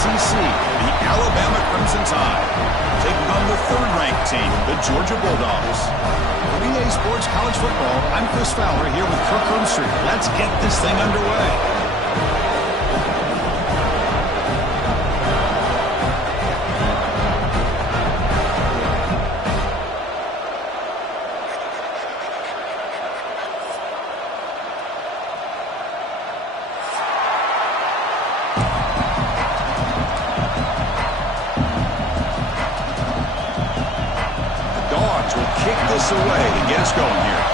ACC, the Alabama Crimson Tide, taking on the third-ranked team, the Georgia Bulldogs. For EA Sports College Football, I'm Chris Fowler here with Kirk Herbstreit. Let's get this thing underway. Kick this away to get us going here.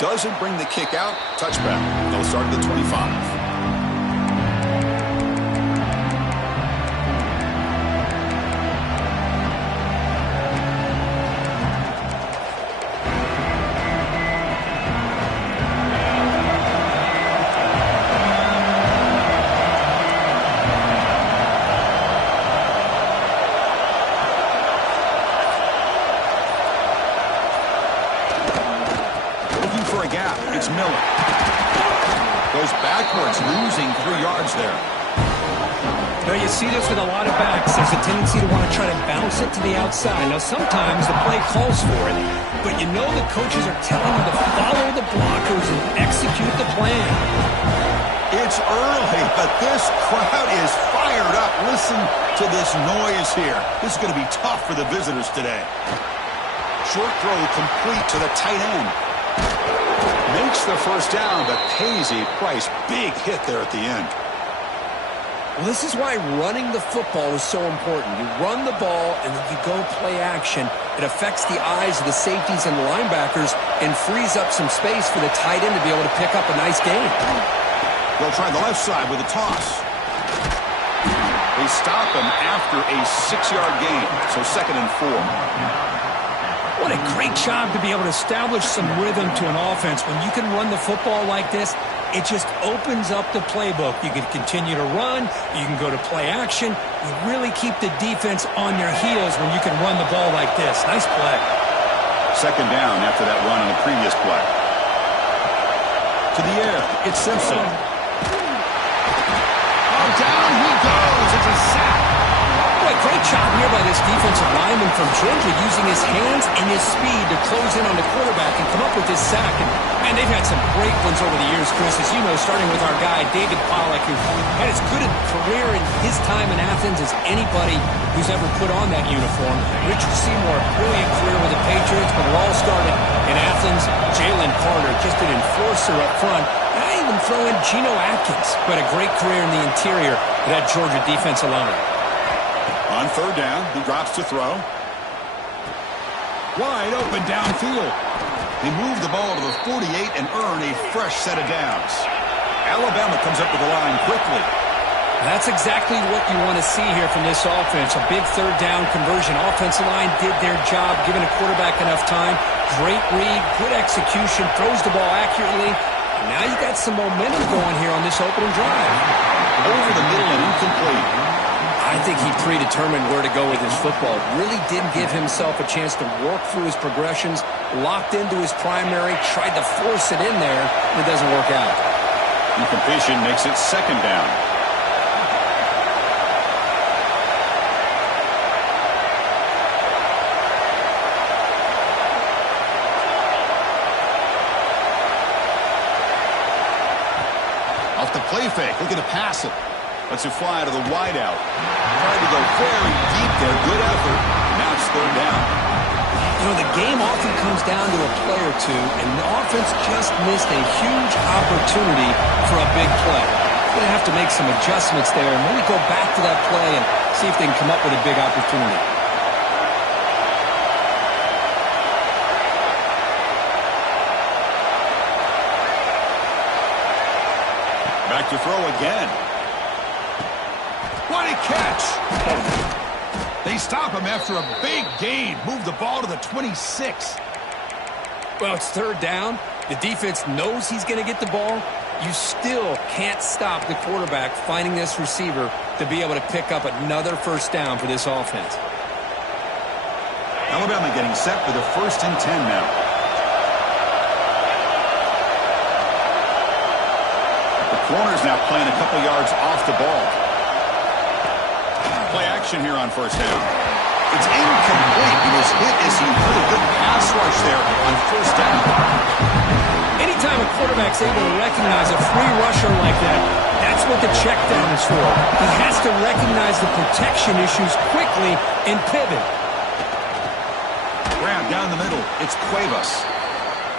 Doesn't bring the kick out. Touchback. They'll start at the 25. It's Miller. Goes backwards, losing 3 yards there. Now you see this with a lot of backs. There's a tendency to want to try to bounce it to the outside. Now sometimes the play calls for it, but you know the coaches are telling you to follow the blockers and execute the plan. It's early, but this crowd is fired up. Listen to this noise here. This is going to be tough for the visitors today. Short throw complete to the tight end. Makes the first down, but pays a price. Big hit there at the end. Well, this is why running the football is so important. You run the ball, and then you go play action. It affects the eyes of the safeties and the linebackers and frees up some space for the tight end to be able to pick up a nice gain. They'll try the left side with a toss. They stop him after a 6-yard gain, so 2nd and 4. What a great job to be able to establish some rhythm to an offense. When you can run the football like this, it just opens up the playbook. You can continue to run. You can go to play action. You really keep the defense on your heels when you can run the ball like this. Nice play. 2nd down after that run on the previous play. To the air, it's Simpson. Oh, down he goes. It's a sack. Boy, great job here by this defensive lineman from Georgia using his hands and his speed to close in on the quarterback and come up with this sack. And, man, they've had some great ones over the years, Chris, as you know, starting with our guy, David Pollack, who had as good a career in his time in Athens as anybody who's ever put on that uniform. Richard Seymour, brilliant career with the Patriots, but it all started in Athens. Jalen Carter, just an enforcer up front. And I even throw in Geno Atkins, who had a great career in the interior of that Georgia defensive line. On 3rd down, he drops to throw. Wide open downfield. They move the ball to the 48 and earn a fresh set of downs. Alabama comes up to the line quickly. That's exactly what you want to see here from this offense. A big 3rd down conversion. Offensive line did their job, giving a quarterback enough time. Great read, good execution, throws the ball accurately. And now you got some momentum going here on this opening drive. Over the middle and incomplete. I think he predetermined where to go with his football. Really didn't give himself a chance to work through his progressions, locked into his primary, tried to force it in there, and it doesn't work out. Incompletion makes it 2nd down. Off the play fake, looking to pass it. Lets it fly to the wideout. Trying to go very deep there. Good effort. Now it's 3rd down. You know, the game often comes down to a play or two, and the offense just missed a huge opportunity for a big play. They're going to have to make some adjustments there and maybe go back to that play and see if they can come up with a big opportunity. Back to throw again. What a catch! They stop him after a big gain. Move the ball to the 26. Well, it's 3rd down. The defense knows he's going to get the ball. You still can't stop the quarterback finding this receiver to be able to pick up another 1st down for this offense. Alabama getting set for the 1st and 10 now. Corner's now playing a couple yards off the ball. Play action here on first down. It's incomplete. He was hit as he put a good pass rush there on first down. Anytime a quarterback's able to recognize a free rusher like that, that's what the check down is for. He has to recognize the protection issues quickly and pivot. Grab down the middle. It's Cuevas.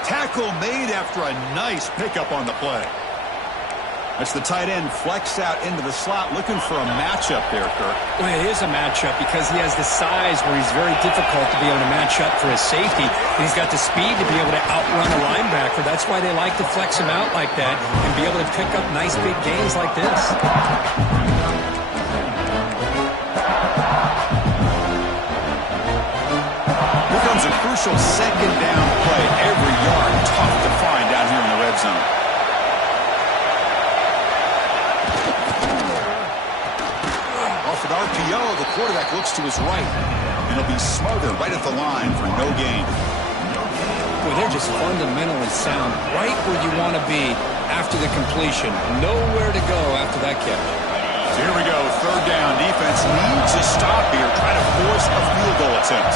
Tackle made after a nice pickup on the play. That's the tight end flexed out into the slot, looking for a matchup there, Kirk. Well, it is a matchup because he has the size where he's very difficult to be able to match up for his safety. And he's got the speed to be able to outrun a linebacker. That's why they like to flex him out like that and be able to pick up nice big gains like this. Here comes a crucial second down play. Every yard tough to find down here in the red zone. Off an RPO, the quarterback looks to his right. And he'll be smothered right at the line for no gain. Boy, they're just fundamentally sound right where you want to be after the completion. Nowhere to go after that catch. So here we go, third down. Defense needs a stop here, trying to force a field goal attempt.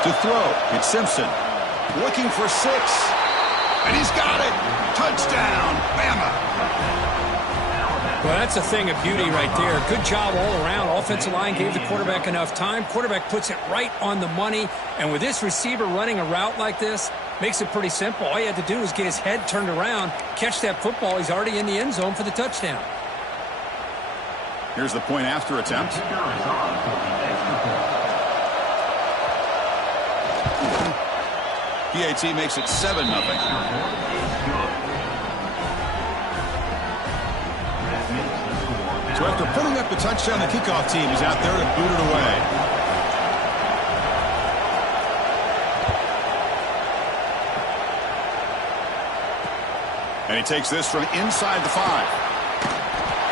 To throw, it's Simpson. Looking for 6. And he's got it. Touchdown, Bama. Well, that's a thing of beauty right there. Good job all around. Offensive line gave the quarterback enough time. Quarterback puts it right on the money. And with this receiver running a route like this, makes it pretty simple. All you had to do was get his head turned around, catch that football. He's already in the end zone for the touchdown. Here's the point after attempt. PAT makes it 7-0. So after putting up the touchdown, the kickoff team is out there to boot it away. And he takes this from inside the 5.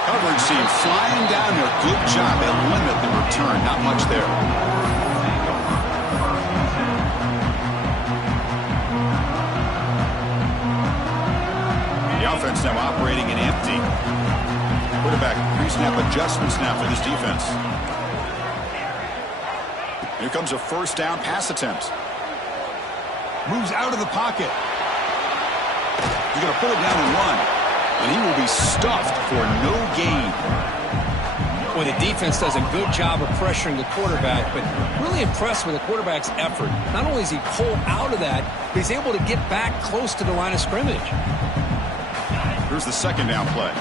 Coverage team flying down there. Good job. They'll limit the return. Not much there. Offense now operating in empty. Quarterback pre-snap adjustments now for this defense. Here comes a first down pass attempt. Moves out of the pocket. He's going to pull it down and run. And he will be stuffed for no gain. Well, the defense does a good job of pressuring the quarterback, but really impressed with the quarterback's effort. Not only is he pulled out of that, but he's able to get back close to the line of scrimmage. Here's the second down play.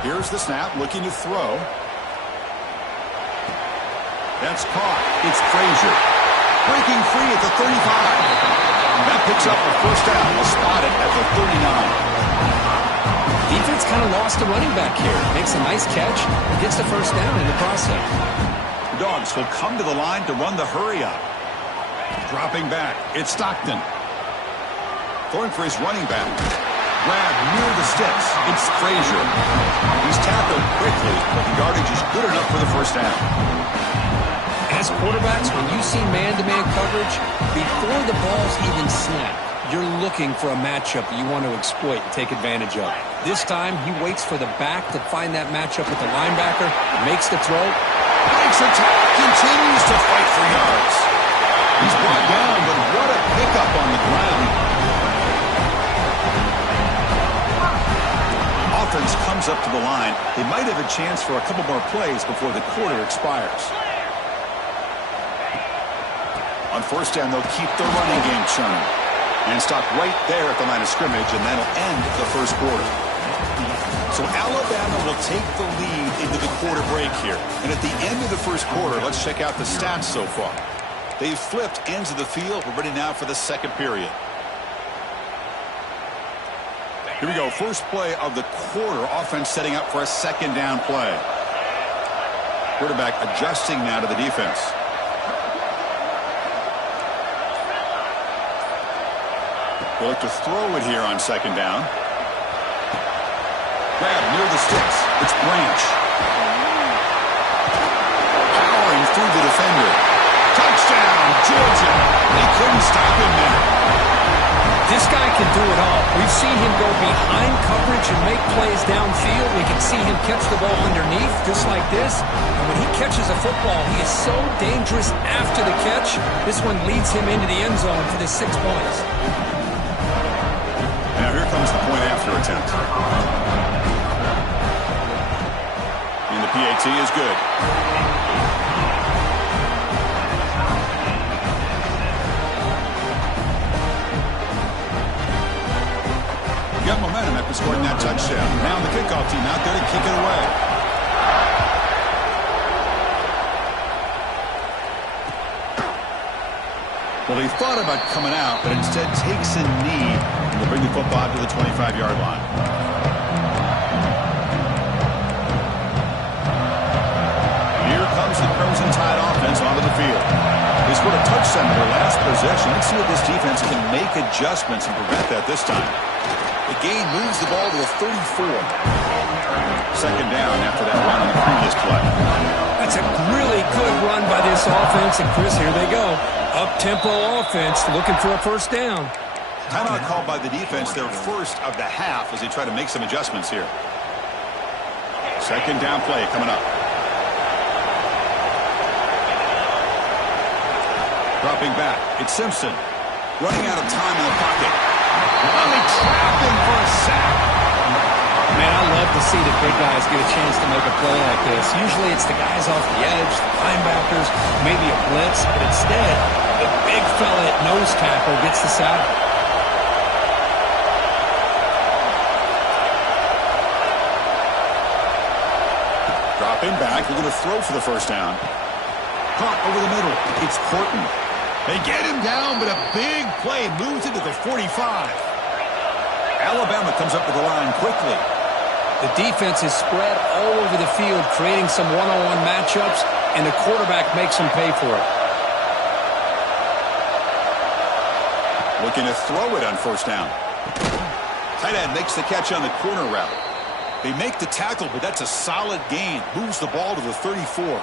Here's the snap, looking to throw. That's caught. It's Frazier. Breaking free at the 35. That picks up a first down. We'll spot it at the 39. Defense kind of lost a running back here. Makes a nice catch and gets the first down in the process. The Dogs will come to the line to run the hurry up. Dropping back. It's Stockton. Going for his running back. Grab near the sticks. It's Frazier. He's tackled quickly, but the yardage is good enough for the first down. As quarterbacks, when you see man-to-man coverage, before the ball's even snapped, you're looking for a matchup that you want to exploit and take advantage of. This time, he waits for the back to find that matchup with the linebacker, makes the throw. Breaks a tackle, continues to fight for yards. He's brought down, but what a pickup on the ground. Offense comes up to the line. They might have a chance for a couple more plays before the quarter expires. On first down, they'll keep the running game churning and stop right there at the line of scrimmage, and that'll end the first quarter. So Alabama will take the lead into the quarter break here. And at the end of the first quarter, let's check out the stats so far. They've flipped ends of the field. We're ready now for the second period. Here we go. First play of the quarter. Offense setting up for a second down play. Quarterback adjusting now to the defense. They look to throw it here on second down. Grab near the sticks. It's Branch. Powering through the defender. Touchdown, Georgia. They couldn't stop him there. This guy can do it all. We've seen him go behind coverage and make plays downfield. We can see him catch the ball underneath, just like this. And when he catches a football, he is so dangerous after the catch. This one leads him into the end zone for the 6 points. Now here comes the point after attempt. And the PAT is good. Got momentum after scoring that touchdown. Now the kickoff team out there to kick it away. Well, he thought about coming out, but instead takes a knee and will bring the football to the 25-yard line. Here comes the Crimson Tide offense onto the field. They scored a touchdown in their last possession. Let's see if this defense can make adjustments and prevent that this time. The gain moves the ball to the 34. Second down after that run on the previous play. That's a really good run by this offense. And, Chris, here they go. Up-tempo offense looking for a first down. Timeout called by the defense, their first of the half as they try to make some adjustments here. Second down play coming up. Dropping back. It's Simpson. Running out of time in the pocket. They trap him for a sack. Man, I love to see the big guys get a chance to make a play like this. Usually it's the guys off the edge, the linebackers, maybe a blitz, but instead, the big fella at nose tackle gets the sack. Dropping back, looking to throw for the first down. Caught over the middle. It's Horton. They get him down, but a big play moves into the 45. Alabama comes up to the line quickly. The defense is spread all over the field, creating some one-on-one matchups, and the quarterback makes them pay for it. Looking to throw it on first down. Tight end makes the catch on the corner route. They make the tackle, but that's a solid gain. Moves the ball to the 34.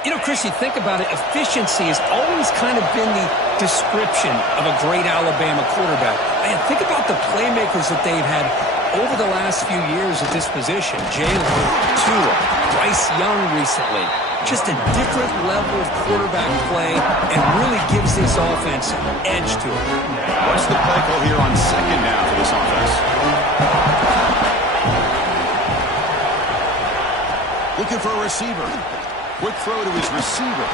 You know, Chris, you think about it, efficiency has always kind of been the description of a great Alabama quarterback. Man, think about the playmakers that they've had over the last few years at this position. Jalen, Tua, Bryce Young recently. Just a different level of quarterback play and really gives this offense an edge to it. What's the play call here on second down for this offense? Looking for a receiver. Quick throw to his receiver.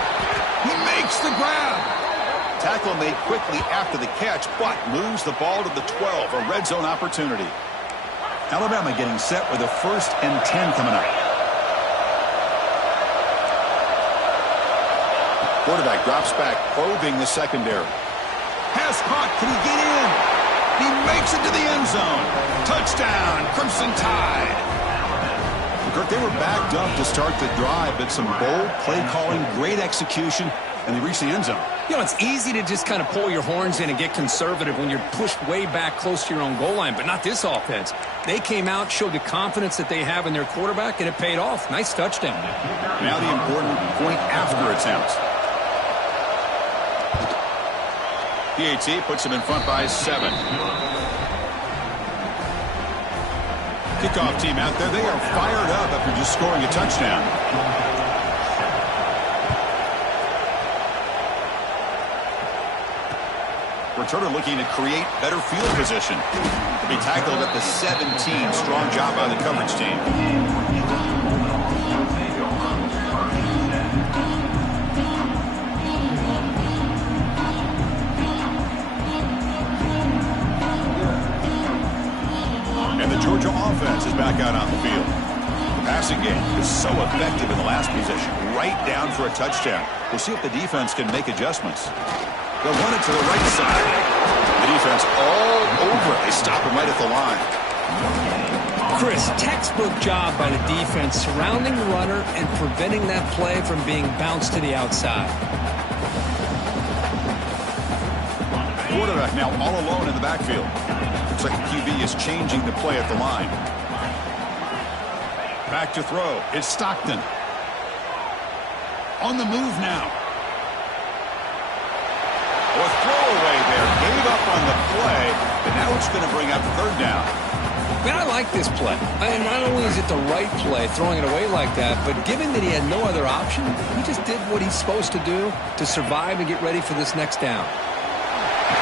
He makes the grab. Tackle made quickly after the catch, but moves the ball to the 12, a red zone opportunity. Alabama getting set with a 1st and 10 coming up. Quarterback drops back, probing the secondary. Pass caught. Can he get in? He makes it to the end zone. Touchdown, Crimson Tide. Kirk, they were backed up to start the drive, but some bold play calling, great execution, and they reached the end zone. You know, it's easy to just kind of pull your horns in and get conservative when you're pushed way back close to your own goal line, but not this offense. They came out, showed the confidence that they have in their quarterback, and it paid off. Nice touchdown. Now the important point after attempt. PAT puts him in front by 7. Kickoff team out there. They are fired up after just scoring a touchdown. Returner looking to create better field position. To be tackled at the 17. Strong job by the coverage team. And the Georgia offense is back out on the field. The passing game is so effective in the last possession, right down for a touchdown. We'll see if the defense can make adjustments. They'll run it to the right side. The defense all over it. They stop him right at the line. Chris, textbook job by the defense surrounding the runner and preventing that play from being bounced to the outside. quarterback now all alone in the backfield. Looks like the QB is changing the play at the line. Back to throw. It's Stockton. On the move now. A throwaway there. Gave up on the play, and now it's going to bring up third down. Man, I like this play. I mean, not only is it the right play, throwing it away like that, but given that he had no other option, he just did what he's supposed to do to survive and get ready for this next down.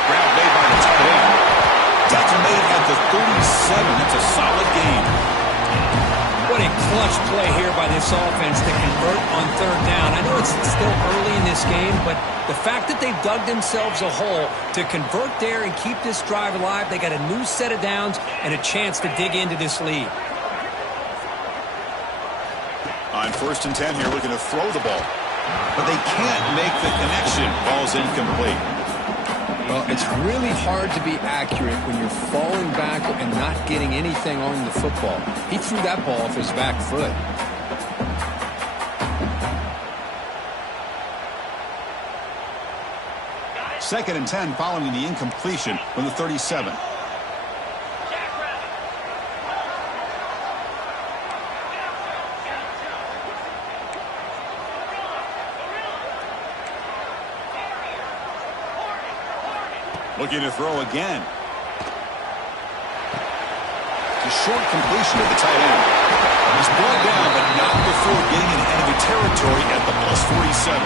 Grab made by the tight end. Tackle made at the 37. That's a solid gain. What a clutch play here by this offense to convert on third down. I know it's still early in this game, but the fact that they've dug themselves a hole to convert there and keep this drive alive, they got a new set of downs and a chance to dig into this lead. On 1st and 10 here, looking to throw the ball. But they can't make the connection. Ball's incomplete. Well, it's really hard to be accurate when you're falling back and not getting anything on the football. He threw that ball off his back foot. Second and 10 following the incompletion from the 37. Looking to throw again. The short completion of the tight end. He's brought down, but not before getting in enemy territory at the +47.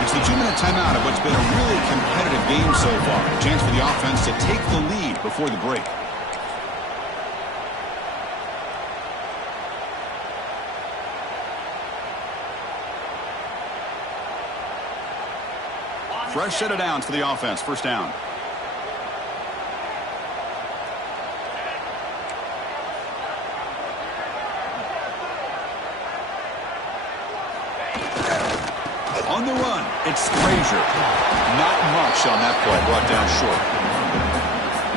It's the 2-minute timeout of what's been a really competitive game so far. A chance for the offense to take the lead before the break. Fresh set of downs for the offense. First down. On the run, it's Frazier. Not much on that play, brought down short.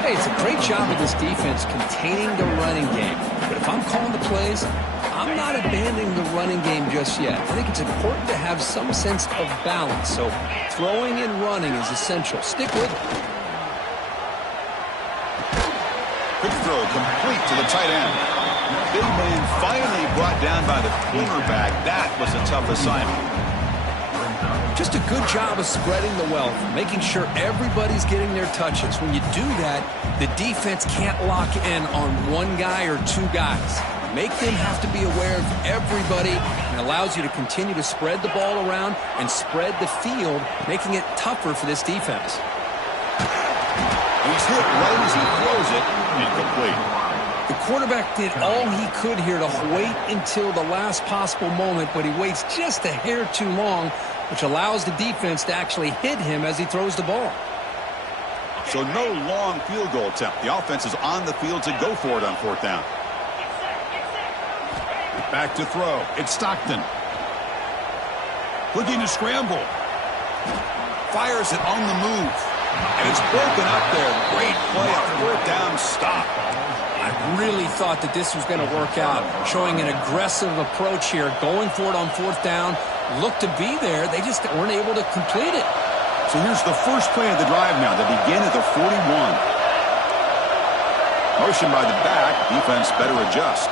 Hey, it's a great job of this defense containing the running game. But if I'm calling the plays, I'm not abandoning the running game just yet. I think it's important to have some sense of balance. So throwing and running is essential. Stick with it. Quick throw, complete to the tight end. Big man finally brought down by the cornerback. That was a tough assignment. Just a good job of spreading the wealth, making sure everybody's getting their touches. When you do that, the defense can't lock in on one guy or two guys. Make them have to be aware of everybody, and allows you to continue to spread the ball around and spread the field, making it tougher for this defense. He's hit right as he throws it, incomplete. The quarterback did all he could here to wait until the last possible moment, but he waits just a hair too long, which allows the defense to actually hit him as he throws the ball. So no long field goal attempt. The offense is on the field to go for it on fourth down. Back to throw. It's Stockton. Looking to scramble. Fires it on the move. And it's broken up there. Great play. A fourth down stop. I really thought that this was going to work out, showing an aggressive approach here, going for it on fourth down. Looked to be there. They just weren't able to complete it. So here's the first play of the drive now. They begin at the 41. Motion by the back. Defense better adjust.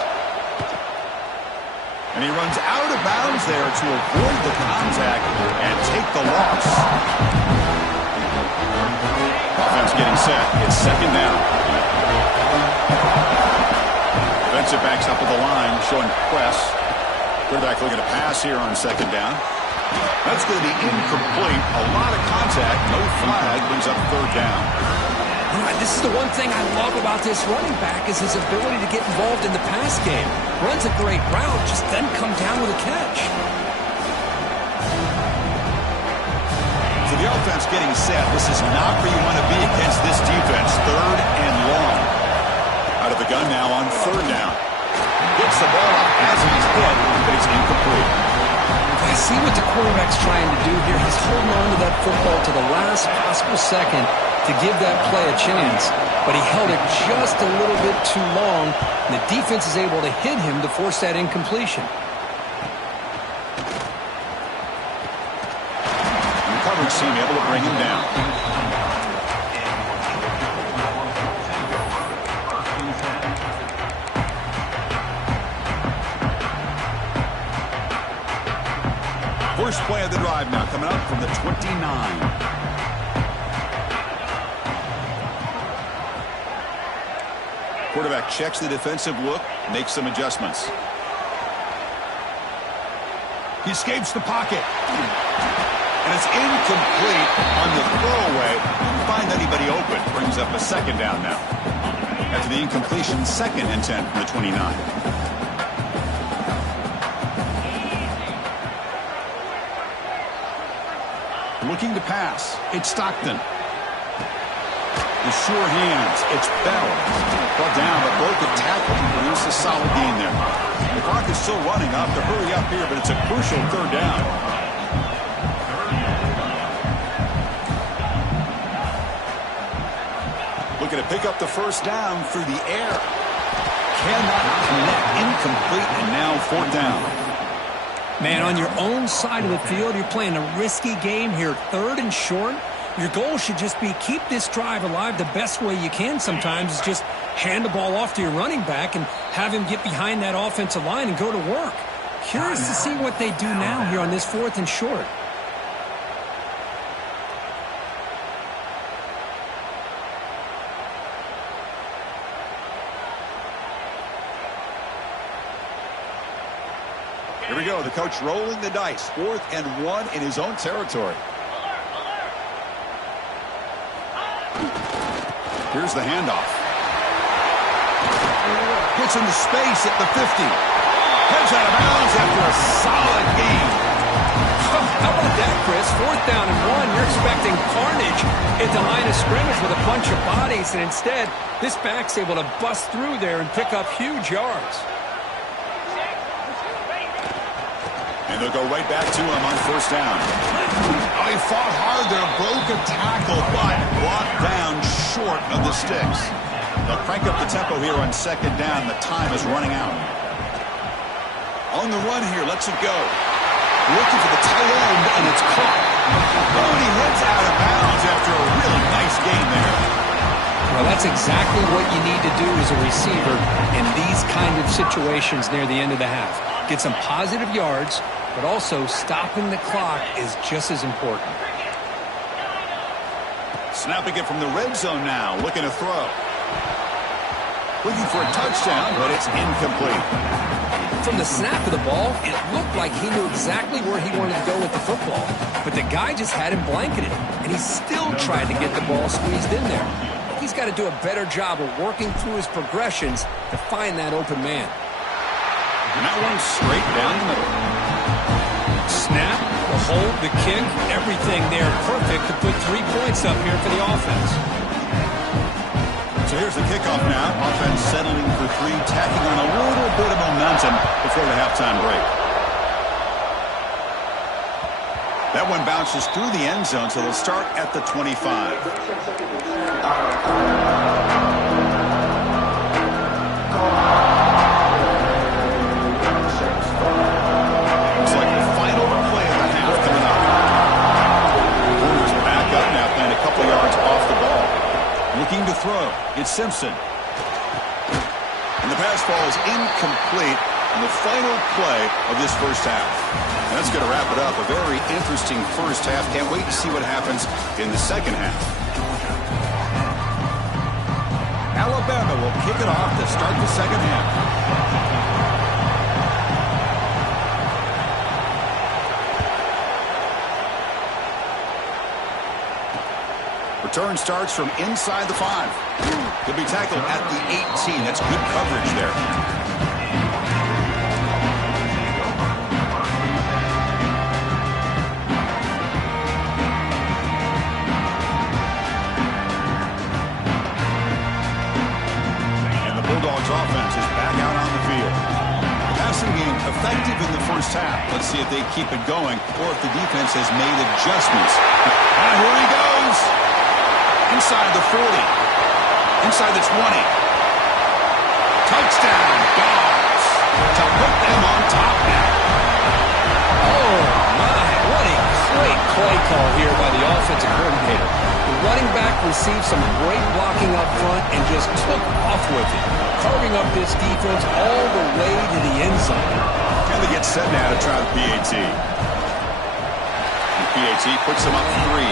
And he runs out of bounds there to avoid the contact and take the loss. Offense getting set. It's second down. Defensive backs up at the line, showing press. Quarterback looking to pass here on second down. That's going to be incomplete. A lot of contact. No flag. Brings up third down. This is the one thing I love about this running back is his ability to get involved in the pass game. Runs a great route, just doesn't come down with a catch. So the offense getting set. This is not where you want to be against this defense. Third and long. Out of the gun now on third down. Gets the ball up as he's hit, but it's incomplete. I see what the quarterback's trying to do here. He's holding on to that football to the last possible second to give that play a chance. But he held it just a little bit too long, and the defense is able to hit him to force that incompletion. The coverage team able to bring him down. First play of the drive now coming up from the 29. Quarterback checks the defensive look, makes some adjustments. He escapes the pocket. And it's incomplete on the throwaway. Didn't find anybody open. Brings up a second down now. After the incompletion, 2nd and 10 from the 29. Looking to pass. It's Stockton. The sure hands. It's Bell. Brought down, but broke the tackle to produce a solid gain there. The clock is still running. Off to hurry up here, but it's a crucial 3rd down. Looking to pick up the 1st down through the air. Cannot connect. Incomplete, and now 4th down. Man, on your own side of the field, you're playing a risky game here. 3rd and short. Your goal should just be keep this drive alive the best way you can sometimes is just hand the ball off to your running back and have him get behind that offensive line and go to work. Curious to see what they do now here on this 4th and short. Here we go. The coach rolling the dice. 4th and 1 in his own territory. Here's the handoff. Gets into space at the 50. Heads out of bounds after a solid gain. How about that, Chris? 4th down and 1. You're expecting carnage at the line of scrimmage with a bunch of bodies, and instead, this back's able to bust through there and pick up huge yards. And they'll go right back to him on 1st down. Oh, he fought hard there, broke a tackle, but brought down short of the sticks. They'll crank up the tempo here on 2nd down. The time is running out. On the run here, lets it go. Looking for the tight end, and it's caught. Oh, and he heads out of bounds after a really nice game there. Well, that's exactly what you need to do as a receiver in these kind of situations near the end of the half. Get some positive yards, but also stopping the clock is just as important. Snapping it from the red zone now, looking to throw. Looking for a touchdown, but it's incomplete. From the snap of the ball, it looked like he knew exactly where he wanted to go with the football, but the guy just had him blanketed, and he still tried to get the ball squeezed in there. He's got to do a better job of working through his progressions to find that open man. And that one straight down the middle. Snap, the hold, the kick, everything there perfect to put 3 points up here for the offense. So here's the kickoff now. Offense settling for 3, tacking on a little bit of momentum before the halftime break. That one bounces through the end zone, so they'll start at the 25. Looking to throw. It's Simpson. And the pass ball is incomplete in the final play of this 1st half. And that's going to wrap it up. A very interesting 1st half. Can't wait to see what happens in the 2nd half. Alabama will kick it off to start the 2nd half. Return starts from inside the 5. Could be tackled at the 18. That's good coverage there. And the Bulldogs offense is back out on the field. The passing game effective in the 1st half. Let's see if they keep it going or if the defense has made adjustments. And here he goes. Inside the 40. Inside the 20. Touchdown, Dogs. To put them on top now. Oh, my. What a great play call here by the offensive coordinator. The running back received some great blocking up front and just took off with it, carving up this defense all the way to the end zone. And they get set now to try the PAT. PAT puts them up 3.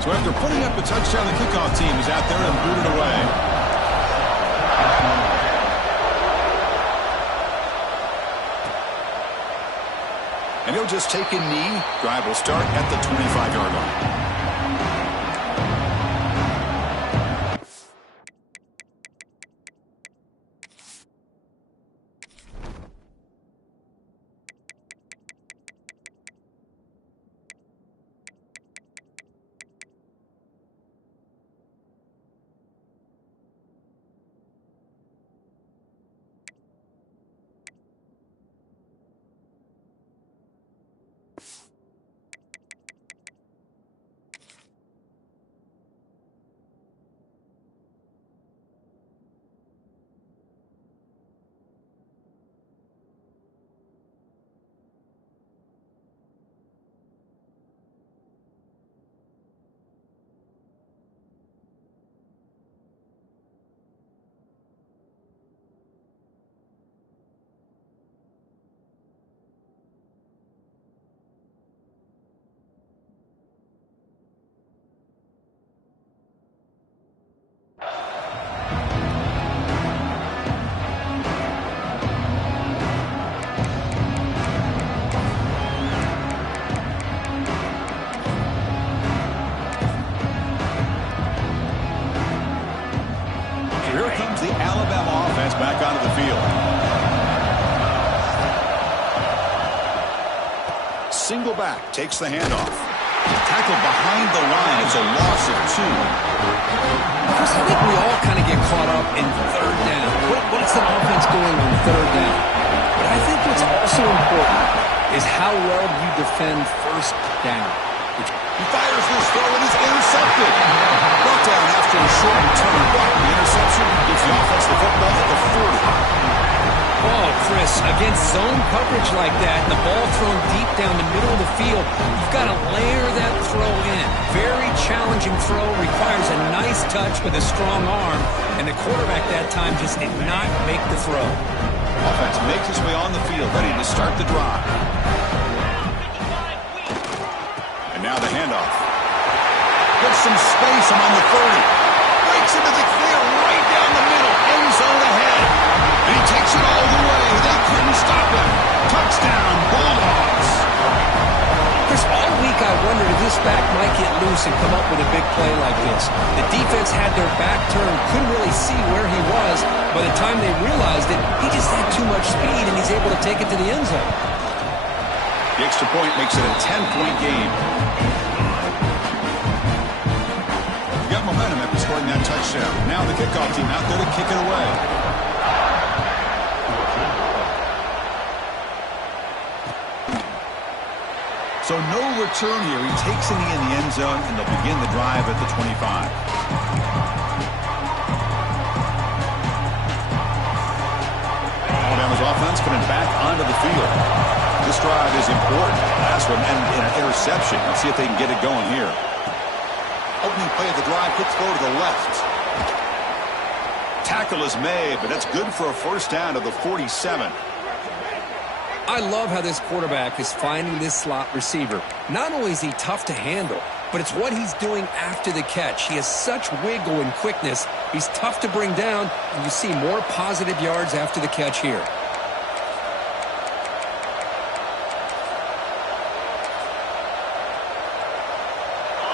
So after putting up a touchdown, the kickoff team is out there and booted away. And he'll just take a knee. Drive will start at the 25-yard line. Back onto the field. Single back, takes the handoff. Tackled behind the line. It's a loss of 2. Chris, I think we all kind of get caught up in third down. What's the offense doing on third down? But I think what's also important is how well you defend first down. He fires this throw and is intercepted. Brought down after a short return. The interception gives the offense the football at the 40. Oh, Chris, against zone coverage like that, and the ball thrown deep down the middle of the field, you've got to layer that throw in. Very challenging throw, requires a nice touch with a strong arm, and the quarterback that time just did not make the throw. Offense makes its way on the field, ready to start the drive. And now the handoff. Gets some space among the 30. Breaks into the clear right down the middle. End zone ahead. And he takes it all the way. They couldn't stop him. Touchdown, Bulldogs. Chris, all week I wondered if this back might get loose and come up with a big play like this. The defense had their back turned, couldn't really see where he was. By the time they realized it, he just had too much speed, and he's able to take it to the end zone. The extra point makes it a 10-point game. Got momentum after scoring that touchdown. Now the kickoff team out there to kick it away. So no return here. He takes a knee in the end zone, and they'll begin the drive at the 25. Alabama's offense coming back onto the field. This drive is important. Last one ended in an interception. Let's see if they can get it going here. Opening play of the drive, quick throw to the left. Tackle is made, but that's good for a first down to the 47. I love how this quarterback is finding this slot receiver. Not only is he tough to handle, but it's what he's doing after the catch. He has such wiggle and quickness. He's tough to bring down, and you see more positive yards after the catch here.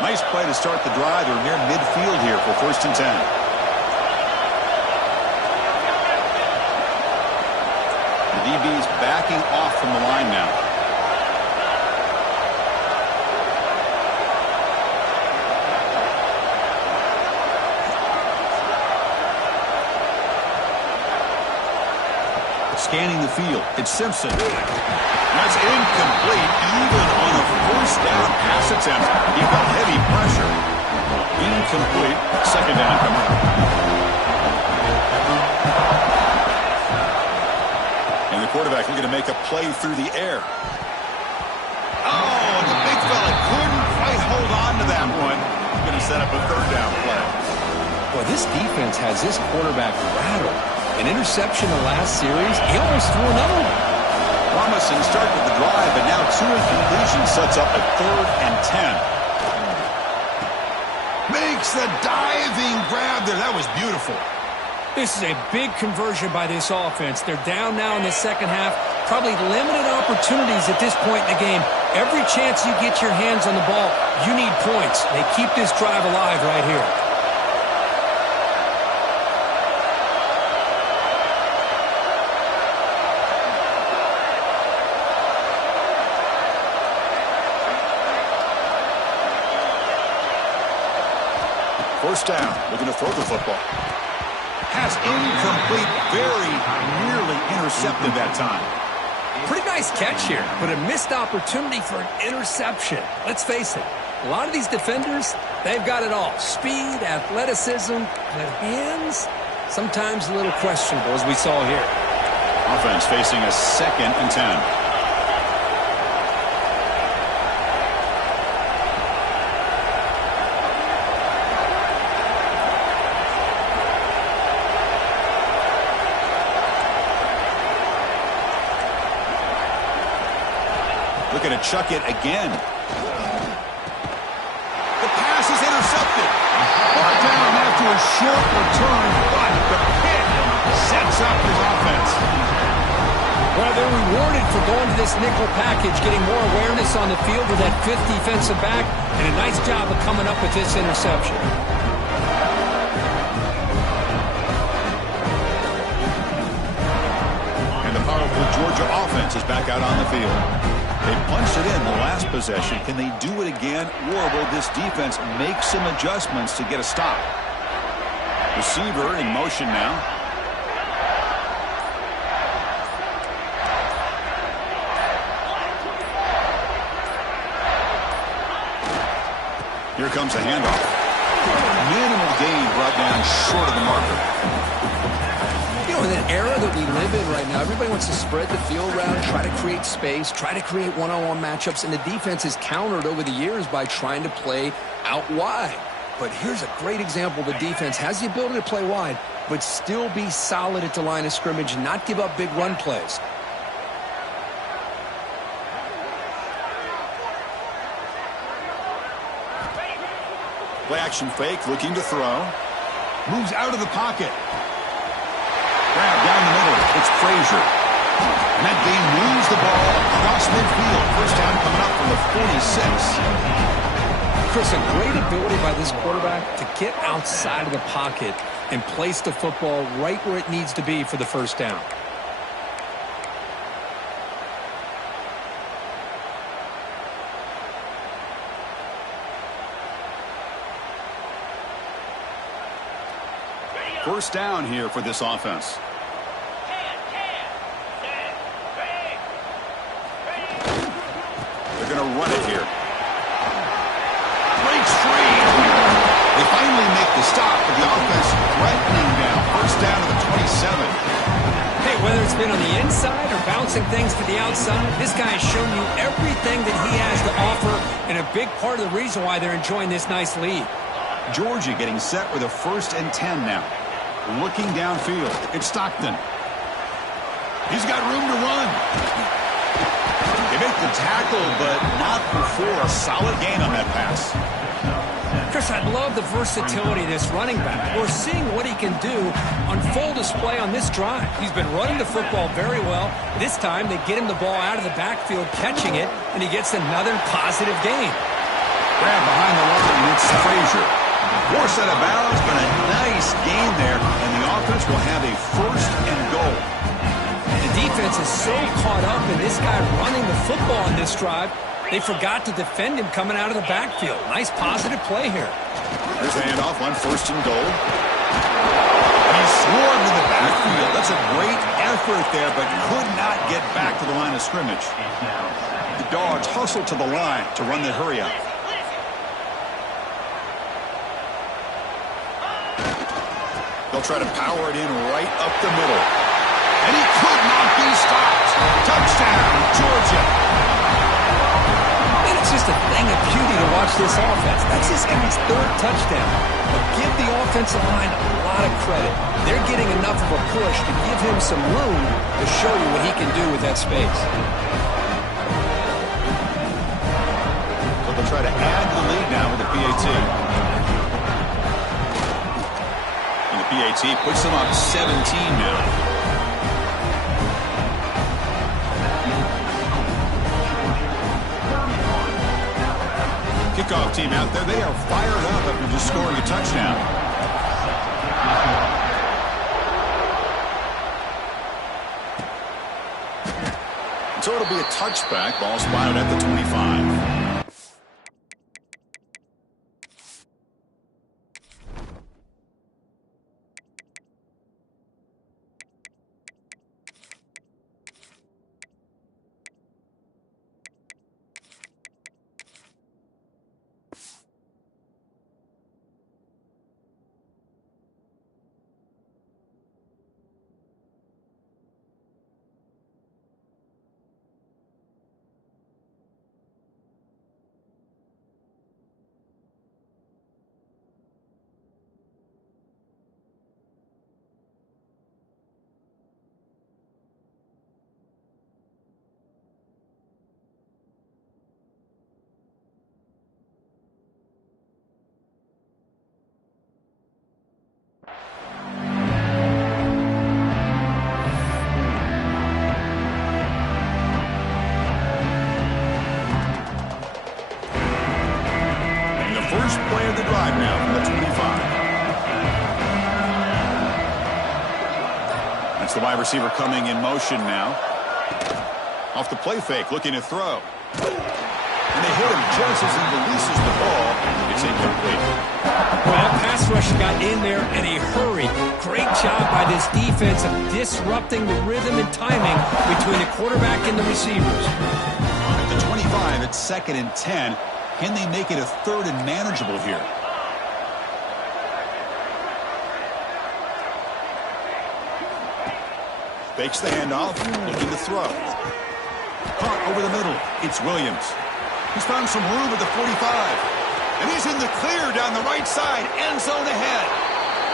Nice play to start the drive. They're near midfield here for 1st and 10. The DB's backing off from the line now. Scanning the field. It's Simpson. That's incomplete, even on a first down pass attempt. He felt heavy pressure. Incomplete. Second down coming up. And the quarterback looking to make a play through the air. Oh, and the big fella couldn't quite hold on to that one. He's going to set up a 3rd down play. Well, this defense has this quarterback rattled. An interception the last series, he almost threw another one. Promising start with the drive, but now 2 incompletion sets up a 3rd and 10. Makes the diving grab there. That was beautiful. This is a big conversion by this offense. They're down now in the second half. Probably limited opportunities at this point in the game. Every chance you get your hands on the ball, you need points. They keep this drive alive right here. First down, looking to throw the football. Pass incomplete, very nearly intercepted that time. Pretty nice catch here, but a missed opportunity for an interception. Let's face it, a lot of these defenders, they've got it all. Speed, athleticism, but hands, sometimes a little questionable, as we saw here. Offense facing a 2nd and 10. Looking to chuck it again. The pass is intercepted. Brought down after a short return, but the pick sets up his offense. Well, they're rewarded for going to this nickel package, getting more awareness on the field with that 5th defensive back, and a nice job of coming up with this interception. And the powerful Georgia offense is back out on the field. They punched it in the last possession. Can they do it again, or will this defense make some adjustments to get a stop? Receiver in motion now. Here comes a handoff. Minimal gain brought down short of the marker. In an era that we live in right now, everybody wants to spread the field around, try to create space, try to create one-on-one matchups, and the defense is countered over the years by trying to play out wide. But here's a great example. The defense has the ability to play wide, but still be solid at the line of scrimmage and not give up big run plays. Play action fake, looking to throw. Moves out of the pocket. Grab down the middle. It's Frazier. And that game moves the ball across midfield. First down coming up from the 46. Chris, a great ability by this quarterback to get outside of the pocket and place the football right where it needs to be for the first down. First down here for this offense. They're going to run it here. Breaks free. They finally make the stop, but the offense threatening now. First down to the 27. Hey, whether it's been on the inside or bouncing things to the outside, this guy has shown you everything that he has to offer, and a big part of the reason why they're enjoying this nice lead. Georgia getting set with a 1st and 10 now. Looking downfield. It's Stockton. He's got room to run. They make the tackle, but not before a solid gain on that pass. Chris, I love the versatility of this running back. We're seeing what he can do on full display on this drive. He's been running the football very well. This time, they get him the ball out of the backfield, catching it, and he gets another positive gain. Grab behind the line, and it's Frazier. Forced out of bounds, but a nice gain there, and the offense will have a 1st and goal. The defense is so caught up in this guy running the football on this drive, they forgot to defend him coming out of the backfield. Nice positive play here. Here's a handoff on 1st and goal. He swarmed in the backfield. That's a great effort there, but could not get back to the line of scrimmage. The Dogs hustle to the line to run the hurry-up. They'll try to power it in right up the middle. And he could not be stopped. Touchdown, Georgia. And It's just a thing of beauty to watch this offense. That's this guy's third touchdown. But give the offensive line a lot of credit. They're getting enough of a push to give him some room to show you what he can do with that space. So they'll try to add to the lead now with the PAT. And the PAT puts them up 17 now. Kickoff team out there. They are fired up after just scoring a touchdown. So it'll be a touchback. Ball spotted at the 25. First play of the drive now from the 25. That's the wide receiver coming in motion now. Off the play fake, looking to throw. And they hit him just as he releases the ball. It's incomplete. Well, pass rush got in there in a hurry. Great job by this defense of disrupting the rhythm and timing between the quarterback and the receivers. At the 25, it's 2nd and 10. Can they make it a 3rd and manageable here? Fakes the handoff, looking to throw. Caught over the middle. It's Williams. He's found some room at the 45. And he's in the clear down the right side. End zone ahead.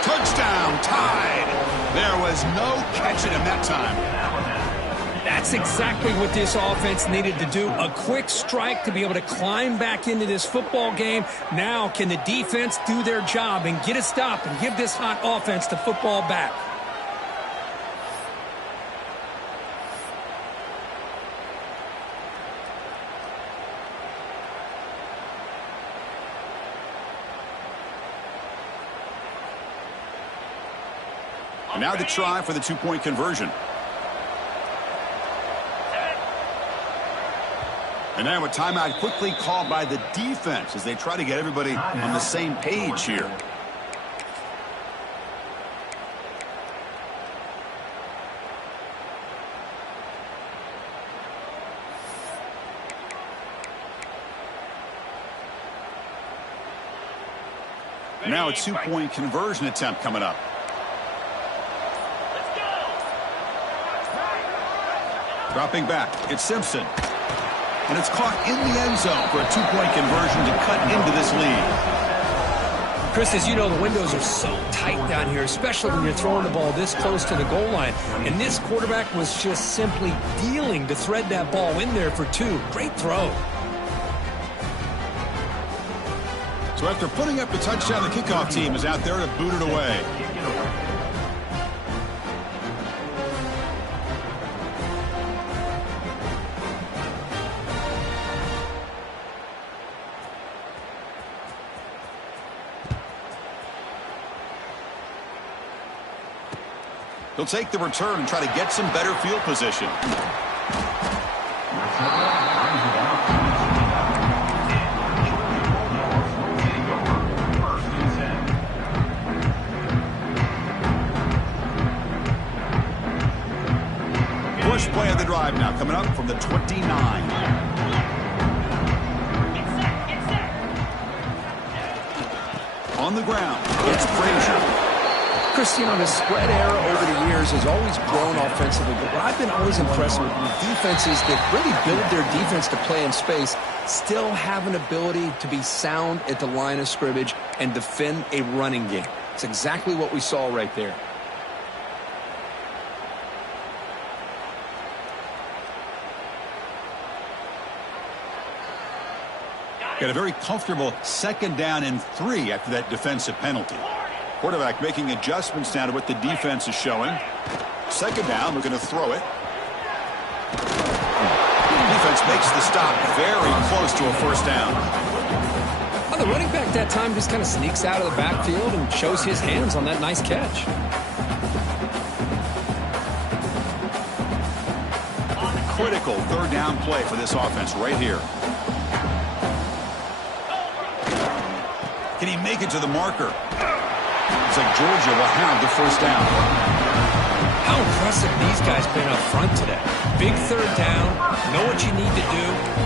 Touchdown, tied. There was no catching him that time. That's exactly what this offense needed to do. A quick strike to be able to climb back into this football game. Now can the defense do their job and get a stop and give this hot offense the football back? And now the try for the 2-point conversion. And now a timeout quickly called by the defense as they try to get everybody on the same page here. And now a 2-point conversion attempt coming up. Dropping back, it's Simpson. And it's caught in the end zone for a 2-point conversion to cut into this lead. Chris, as you know, the windows are so tight down here, especially when you're throwing the ball this close to the goal line. And this quarterback was just simply dealing to thread that ball in there for 2. Great throw. So after putting up the touchdown, the kickoff team is out there to boot it away. He'll take the return and try to get some better field position. First play of the drive now coming up from the 29. On the ground, it's Frazier. Chris, you know, the spread era over the years has always grown offensively, but what I've been always impressed with defenses that really build their defense to play in space still have an ability to be sound at the line of scrimmage and defend a running game. It's exactly what we saw right there. Got a very comfortable 2nd down and 3 after that defensive penalty. Quarterback making adjustments now to what the defense is showing. 2nd down, we're going to throw it. Defense makes the stop very close to a 1st down. Well, the running back that time just kind of sneaks out of the backfield and shows his hands on that nice catch. Critical 3rd down play for this offense right here. Can he make it to the marker? Looks like Georgia will have the 1st down. How impressive these guys been up front today. Big 3rd down, know what you need to do,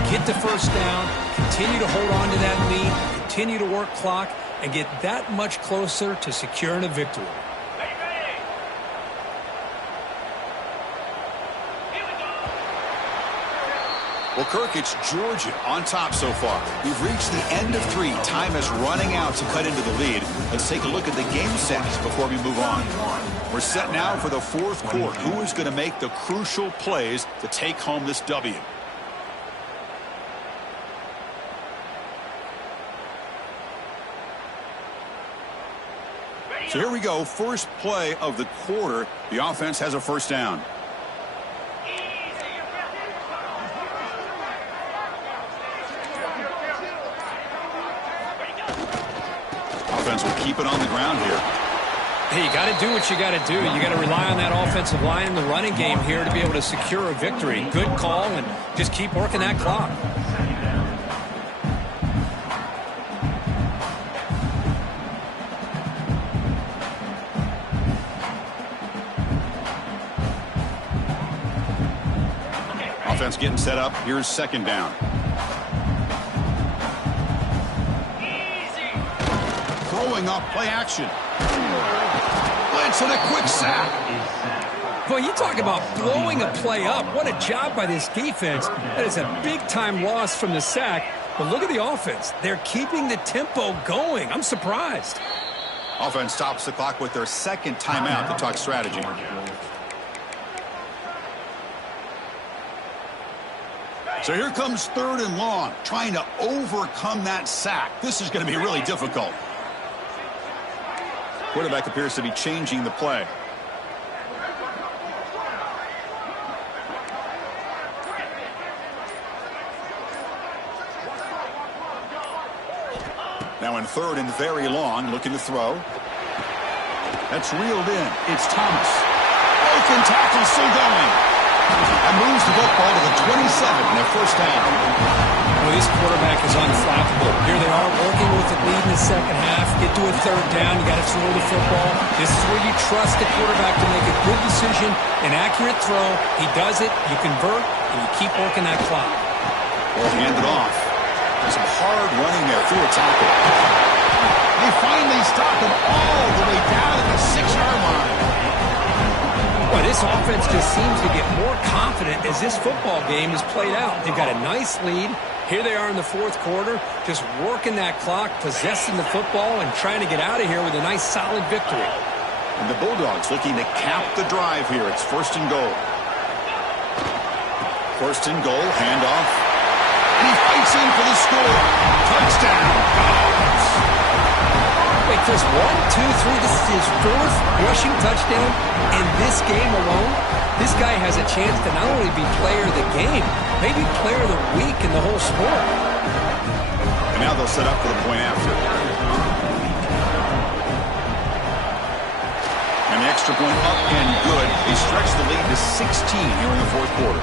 get the 1st down, continue to hold on to that lead, continue to work clock, and get that much closer to securing a victory. Well, Kirk, it's Georgia on top so far. We've reached the end of 3. Time is running out to cut into the lead. Let's take a look at the game stats before we move on. We're set now for the 4th quarter. Who is going to make the crucial plays to take home this W? So here we go. First play of the quarter. The offense has a 1st down. Offense will keep it on the ground here. Hey, you got to do what you got to do. You got to rely on that offensive line in the running game here to be able to secure a victory. Good call, and just keep working that clock. Offense getting set up. Here's 2nd down. Throwing up play action. Blitz and a quick sack. Boy, you talk about blowing a play up. What a job by this defense. That is a big-time loss from the sack. But look at the offense. They're keeping the tempo going. I'm surprised. Offense stops the clock with their 2nd timeout to talk strategy. So here comes 3rd and long, trying to overcome that sack. This is going to be really difficult. Quarterback appears to be changing the play. Now in 3rd and very long, looking to throw. That's reeled in. It's Thomas. Broken tackle, still going. That moves the football to the 27 and a 1st down. Well, this quarterback is unflappable. Here they are working with the lead in the 2nd half. Get to a 3rd down. You got to throw the football. This is where you trust the quarterback to make a good decision, an accurate throw. He does it. You convert, and you keep working that clock. Well, hand it off. There's some hard running there through a tackle. They finally stop him all the way down at the 6-yard line. Well, this offense just seems to get more confident as this football game is played out. They've got a nice lead. Here they are in the 4th quarter, just working that clock, possessing the football, and trying to get out of here with a nice, solid victory. And the Bulldogs looking to cap the drive here. It's 1st and goal. 1st and goal, handoff. And he fights in for the score. Touchdown, Dogs. Wait, Chris, 1, 2, 3. This is his 4th rushing touchdown in this game alone. This guy has a chance to not only be player of the game, maybe player of the week in the whole sport. And now they'll set up for the point after. And the extra point up and good. They stretch the lead to 16 here in the 4th quarter.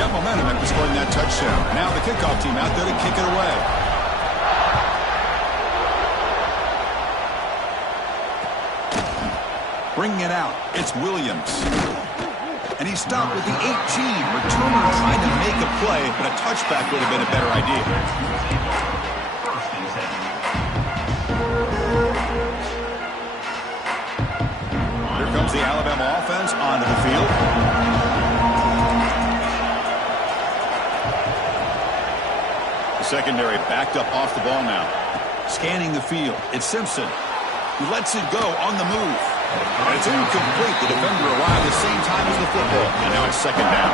Got momentum after scoring that touchdown. Now the kickoff team out there to kick it away. Bringing it out, it's Williams. And he stopped with the 18. Returner trying to make a play, but a touchback would have been a better idea. onto the field. The secondary backed up off the ball now. Scanning the field. It's Simpson. He lets it go on the move. And it's incomplete. The defender arrived at the same time as the football. And now it's second down.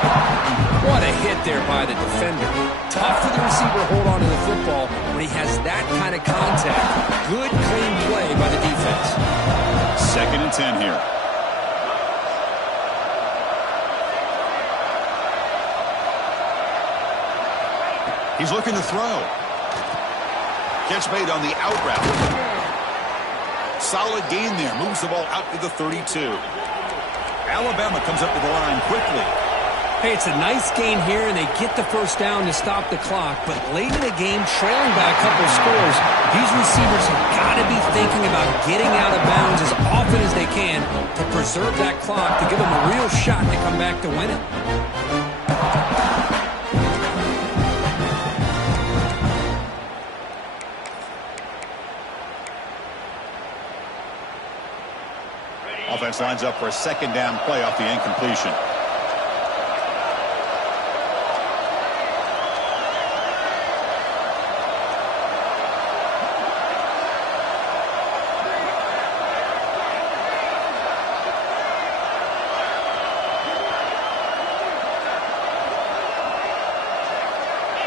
What a hit there by the defender. Tough for the receiver to hold on to the football when he has that kind of contact. Good, clean play by the defense. 2nd and 10 here. He's looking to throw. Catch made on the out route. Solid gain there. Moves the ball out to the 32. Alabama comes up to the line quickly. Hey, it's a nice gain here, and they get the first down to stop the clock. But late in the game, trailing by a couple scores, these receivers have got to be thinking about getting out of bounds as often as they can to preserve that clock, to give them a real shot to come back to win it. Offense lines up for a second down play off the incompletion.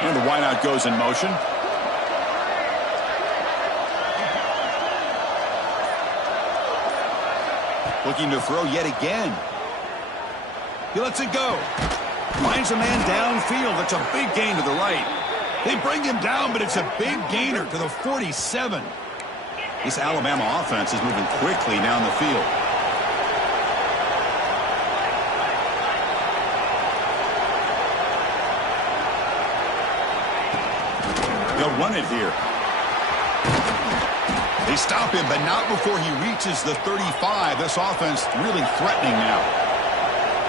And the wideout goes in motion. Looking to throw yet again. He lets it go. Finds a man downfield. That's a big gain to the right. They bring him down, but it's a big gainer to the 47. This Alabama offense is moving quickly down the field. They'll run it here. They stop him, but not before he reaches the 35. This offense really threatening now.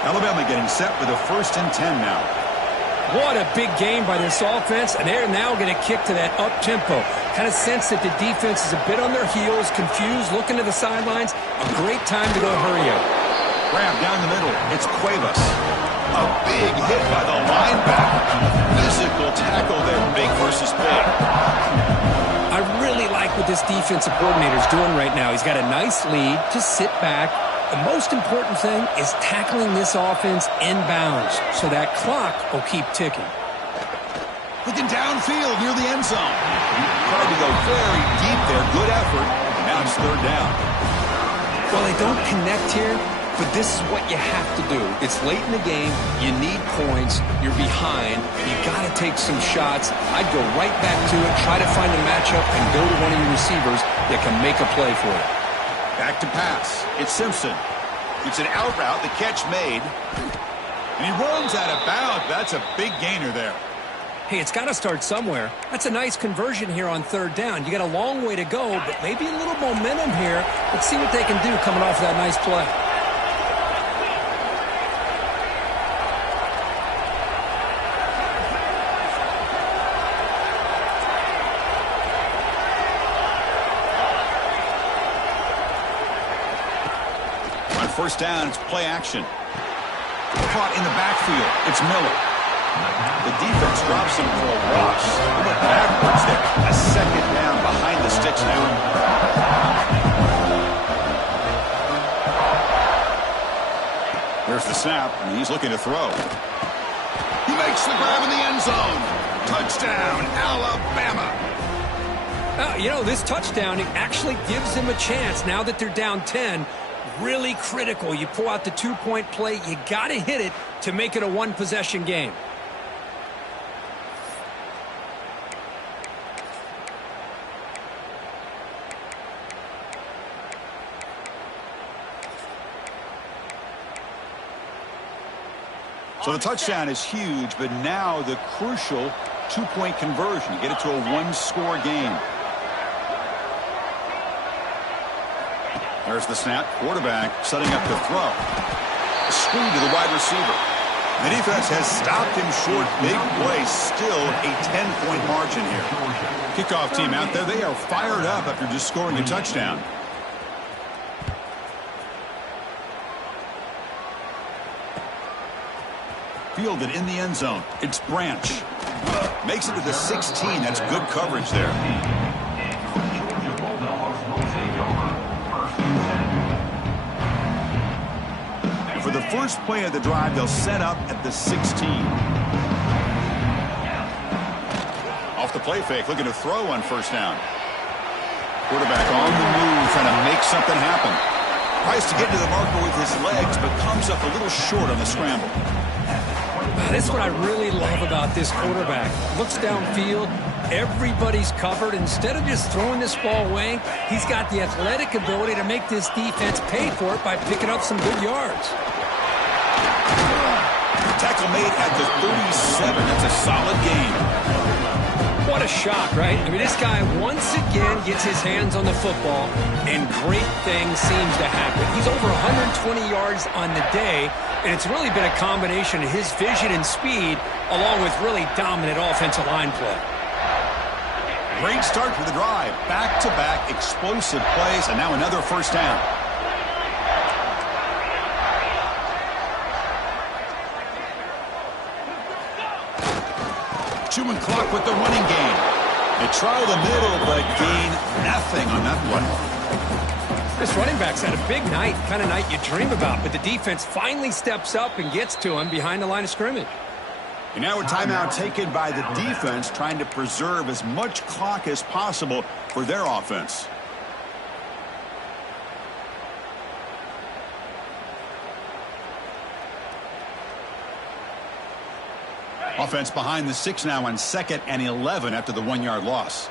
Alabama getting set for the 1st and 10 now. What a big game by this offense, and they're now going to kick to that up-tempo. Kind of sense that the defense is a bit on their heels, confused, looking to the sidelines. A great time to go hurry up. Grab down the middle. It's Cuevas. A big hit by the linebacker. Physical tackle there, big versus big. I really like what this defensive coordinator is doing right now. He's got a nice lead. Just sit back. The most important thing is tackling this offense inbounds so that clock will keep ticking. Looking downfield near the end zone. Tried to go very deep there. Good effort. Now it's 3rd down. Well, they don't connect here, but this is what you have to do. It's late in the game. You need points. You're behind. You got to take some shots. I'd go right back to it, try to find a matchup, and go to one of your receivers that can make a play for you. Back to pass. It's Simpson. It's an out route. The catch made. And he runs out of bounds. That's a big gainer there. Hey, it's got to start somewhere. That's a nice conversion here on 3rd down. You got a long way to go, but maybe a little momentum here. Let's see what they can do coming off that nice play. First down, it's play action. Caught in the backfield. It's Miller. The defense drops him for a loss. He went backwards there. A second down behind the sticks now. There's the snap, and he's looking to throw. He makes the grab in the end zone. Touchdown, Alabama. You know, this touchdown, it actually gives them a chance now that they're down 10. Really critical. You pull out the 2-point play. You got to hit it to make it a one-possession game. So the touchdown is huge, but now the crucial 2-point conversion. You get it to a 1-score game. There's the snap. Quarterback setting up to throw. A screen to the wide receiver. The defense has stopped him short. Big play. Still a 10-point margin here. Kickoff team out there. They are fired up after just scoring a touchdown. fielded in the end zone. It's Branch. Makes it to the 16. That's good coverage there. For the first play of the drive, they'll set up at the 16. Off the play fake, looking to throw on first down. Quarterback on the move, trying to make something happen. Tries to get to the marker with his legs, but comes up a little short on the scramble. This is what I really love about this quarterback. Looks downfield, everybody's covered. Instead of just throwing this ball away, he's got the athletic ability to make this defense pay for it by picking up some good yards. Tackle made at the 37. That's a solid gain. What a shock, right? I mean, this guy once again gets his hands on the football, and great things seems to happen. He's over 120 yards on the day, and it's really been a combination of his vision and speed, along with really dominant offensive line play. Great start to the drive. Back-to-back explosive plays, and now another first down. Chewing clock with the running game. They try the middle, but gain nothing on that one. This running back's had a big night, kind of night you dream about, but the defense finally steps up and gets to him behind the line of scrimmage. And now a timeout taken by the defense, trying to preserve as much clock as possible for their offense. Offense behind the 6 now on 2nd and 11 after the 1-yard loss.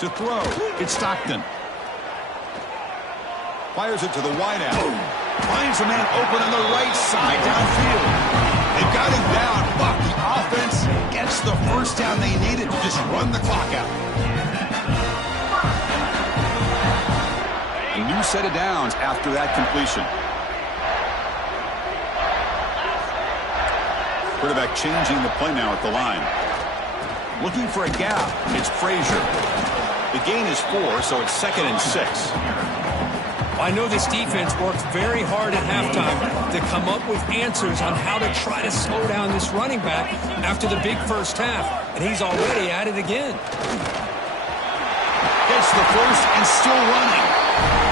To throw, it's Stockton. Fires it to the wideout. Finds a man open on the right side downfield. They've got him down, but the offense gets the first down they needed to just run the clock out. A new set of downs after that completion. Quarterback changing the play now at the line. Looking for a gap. It's Frazier. The gain is 4, so it's 2nd and 6. I know this defense worked very hard at halftime to come up with answers on how to try to slow down this running back after the big first half, and he's already at it again. Gets the first and still running.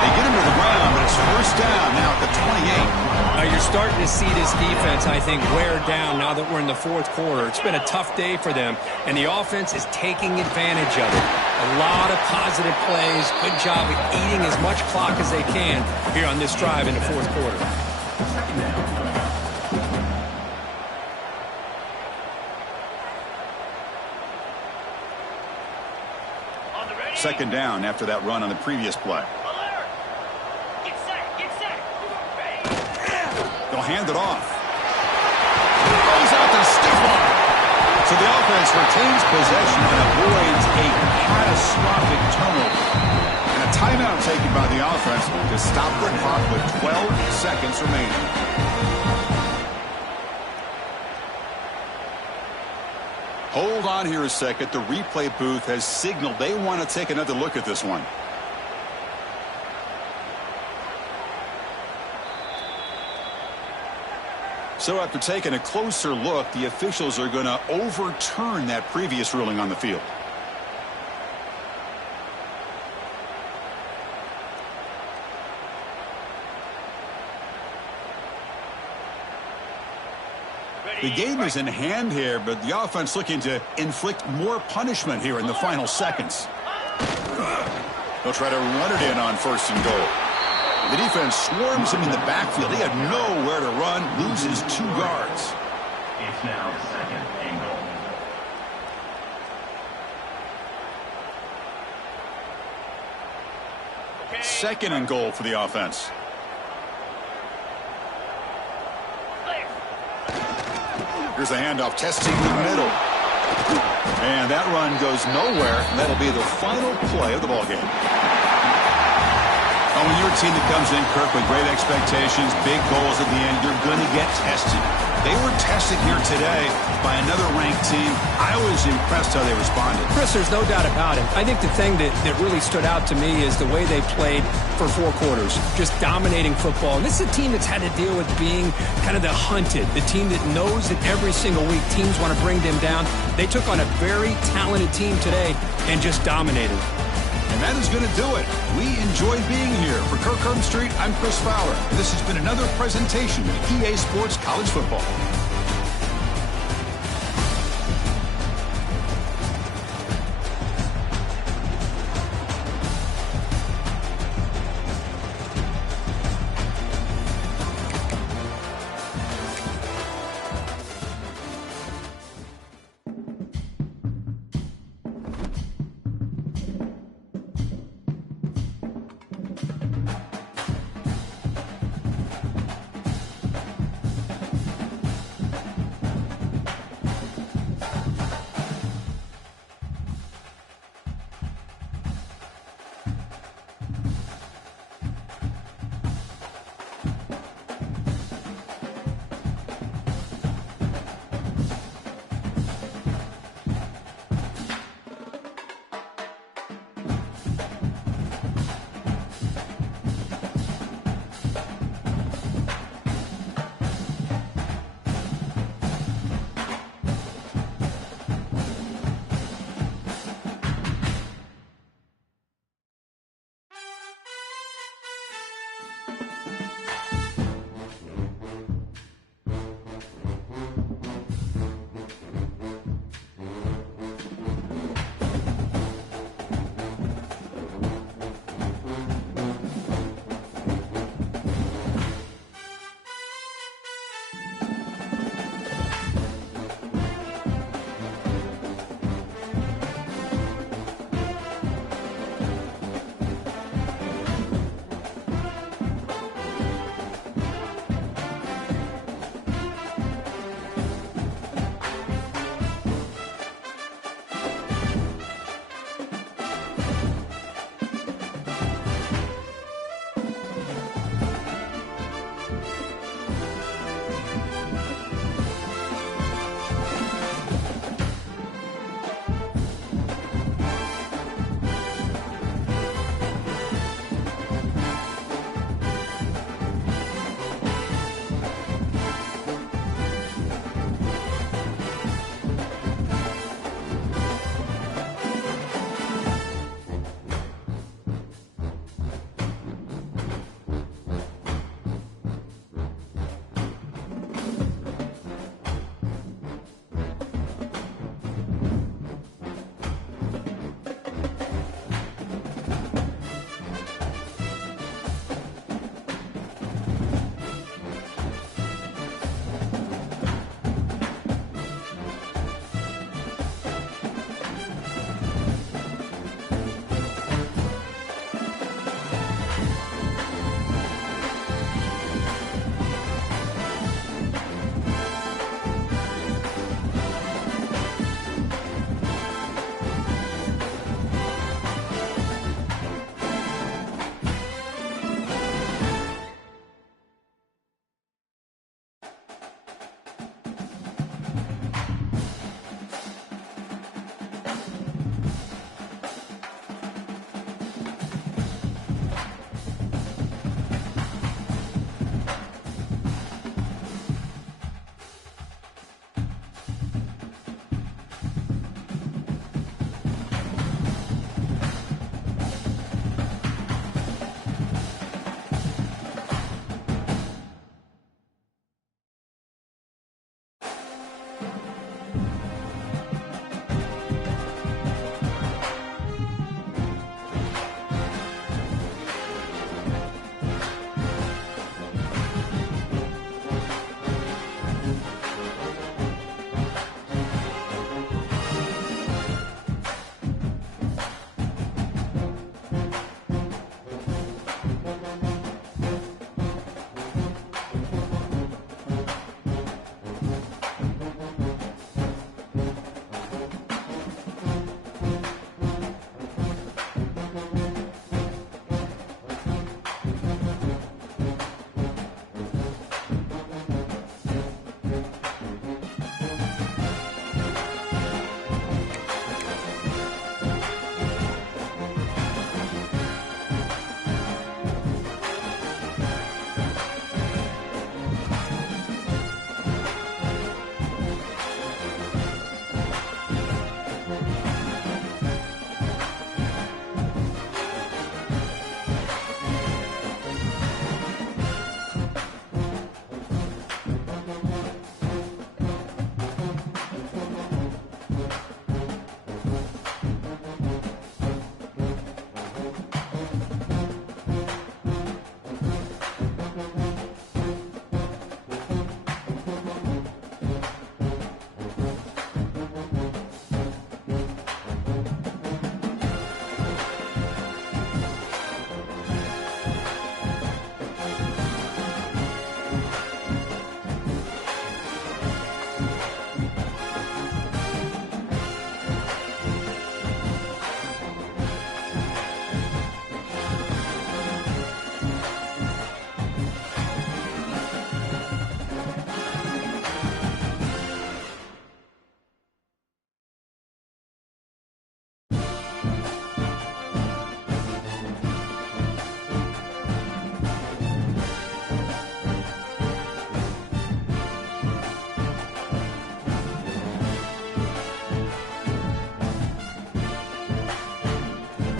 They get him to the ground, but it's first down now at the 28. Now you're starting to see this defense, I think, wear down now that we're in the fourth quarter. It's been a tough day for them, and the offense is taking advantage of it. A lot of positive plays. Good job of eating as much clock as they can here on this drive in the fourth quarter. Second down after that run on the previous play. They'll hand it off. Goes out to stiff arm. So the offense retains possession and avoids a catastrophic turnover. And a timeout taken by the offense to stop the clock with 12 seconds remaining. Hold on here a second. The replay booth has signaled they want to take another look at this one. So after taking a closer look, the officials are going to overturn that previous ruling on the field. The game is in hand here, but the offense looking to inflict more punishment here in the final seconds. They'll try to run it in on first and goal. The defense swarms him in the backfield. He had nowhere to run, loses 2 yards. It's now 2nd and goal. Okay. 2nd and goal for the offense. Here's a handoff, testing the middle. And that run goes nowhere. That'll be the final play of the ballgame. Oh, when you're a team that comes in, Kirk, with great expectations, big goals at the end, you're going to get tested. They were tested here today by another ranked team. I was impressed how they responded. Chris, there's no doubt about it. I think the thing that really stood out to me is the way they played for 4 quarters, just dominating football. And this is a team that's had to deal with being kind of the hunted, the team that knows that every single week teams want to bring them down. They took on a very talented team today and just dominated. And that is going to do it. We enjoyed being here. For Kirk Herbstreit, I'm Chris Fowler. This has been another presentation of EA Sports College Football.